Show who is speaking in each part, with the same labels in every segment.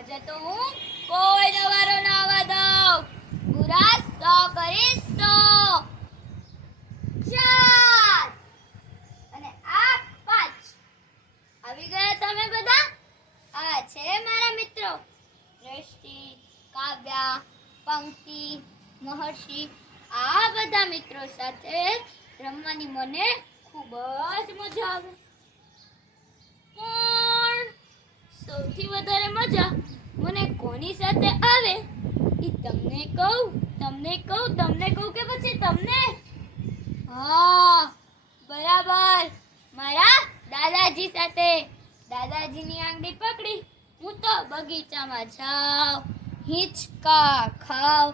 Speaker 1: આજે તો હું કોઈ દવારો ના આવવા દઉં. તો કરીશ તો. ચાર અને આ પાંચ. આવી ગયા તમે બધા? આ છે મારા મિત્રો. દ્રષ્ટિ, કાવ્યા, પંક્તિ, મહર્ષિ, આ બધા મિત્રો સાથે રમવાની મને ખૂબ જ મજા આવે. મજા મને કોની સાથે આવે? એ તમને કહું તમને કહું તમને કહું કે પછી તમને? હા, બરાબર. મારા દાદાજી સાથે. દાદાજીની આંગળી પકડી. હું તો બગીચામાં જાઉં, હિંચકા ખાવ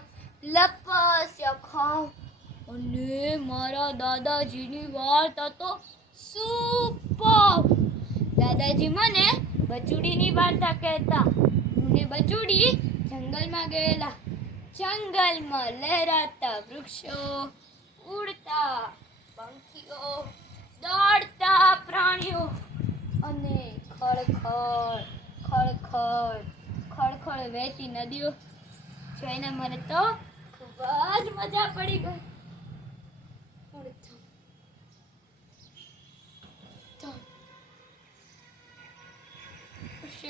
Speaker 1: લપસ્ય ખાવ અને મારા દાદાજીની વાર્તા તો સુપર. દાદાજી મને બચુડીની વાર્તા કહેતા. અને બચુડી જંગલમાં ગયેલા. જંગલમાં લહેરાતા વૃક્ષો ઉડતા, પંખીઓ દોડતા પ્રાણીઓ અને ખળખળ ખળખળ ખળખળ વહેતી નદીઓ. જોઈને મને તો ખૂબ જ મજા પડી ગઈ.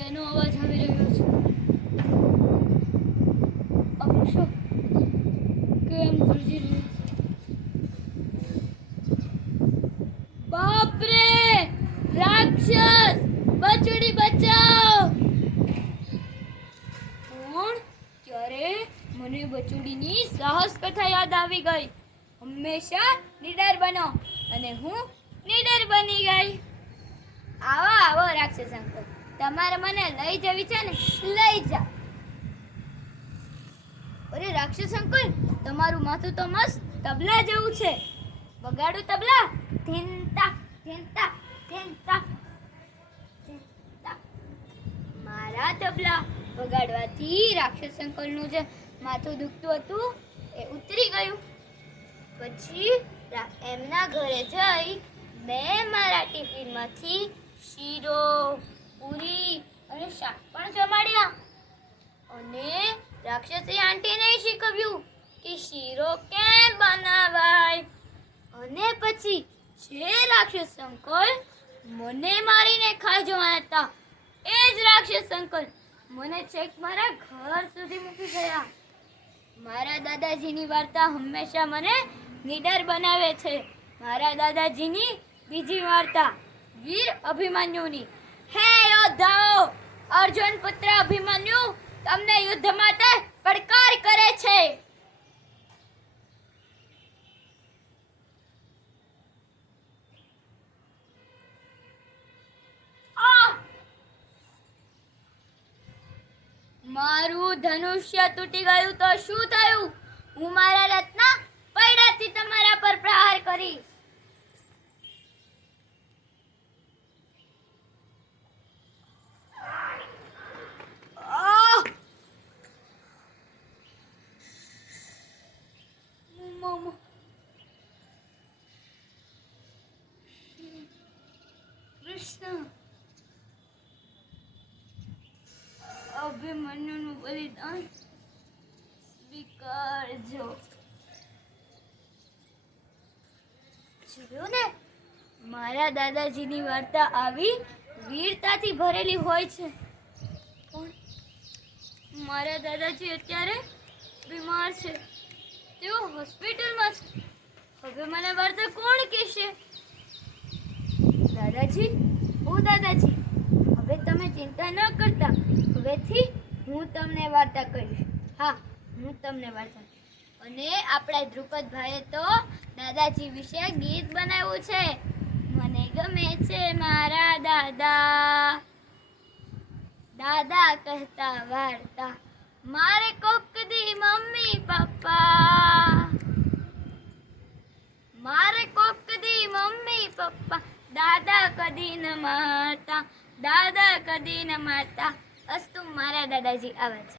Speaker 1: શેનો અવાજ આવી રહ્યો છે. આ વૃક્ષો કેમ ગરજી રહ્યું છે? બાપરે! રાક્ષસ! બચડી બચાવ! પણ ત્યારે મને બચુડીની સાહસ કથા યાદ આવી ગઈ. હંમેશા નીડર બનો અને હું નીડર બની ગઈ. આવો આવો, રાક્ષસ અંકલ. તમારે મને લઈ જવી છે ને, લઈ જા. અરે રાક્ષસ અંકલ, તમારું માથું તો મસ્ત તબલા જેવું છે. વગાડું તબલા? ધીનતા ધીનતા ધીનતા. મારા તબલા વગાડવાથી રાક્ષસ અંકલનું જે માથું દુખતું હતું, એ ઉતરી ગયું. પછી એમના ઘરે જઈ મેં મારા ટિફિનમાંથી શીરો અને શાક પણ જમાડ્યા. અને રાક્ષસી આંટીને શીખવ્યું કે શીરો કેમ બનાવાય? અને પછી જે રાક્ષસ અંકલ મને મારીને ખાઈ જવાના હતા, એ જ રાક્ષસ અંકલ મને છેક મારા ઘર સુધી મૂકી ગયા. મારા દાદાજીની વાર્તા હંમેશા મને નીડર બનાવે છે. મારા દાદાજીની બીજી વાર્તા વીર અભિમન્યુની. હે યોદ્ધાઓ! અર્જુન પુત્ર અભિમન્યુ તમને યુદ્ધ માટે પડકાર કરે છે. મારું ધનુષ્ય તૂટી ગયું તો શું થયું? હું મારા રત્ન પૈડાથી તમારા પર પ્રહાર કરીશ આહ! મમ્મા. અભિમન્યુનું બલિદાન સ્વીકારજો. જોયું ને? મારા દાદાજીની વાર્તા આવી વીરતાથી ભરેલી હોય છે. પણ મારા દાદાજી અત્યારે બીમાર છે. તેઓ હોસ્પિટલમાં છે. હવે મને વાર્તા કોણ કહેશે? દાદાજી ઓ દાદાજી, હવે તમે ચિંતા ન કરતા. હવેથી હું તમને વાર્તા કહીશ. હા, હું તમને વાર્તા. અને આપણા ધ્રુપદભાઈએ તો દાદાજી વિશે ગીત બનાવ્યું છે. મને ગમે છે મારા દાદા. દાદા કહેતા વાર્તા, મારે કોક દી મમ્મી, પપ્પા. મારે કોક દી મમ્મી, પપ્પા. દાદા કદી ન મારતા દાદા કદી ન મારતા અસ્તુ મારા દાદાજી આવે છે.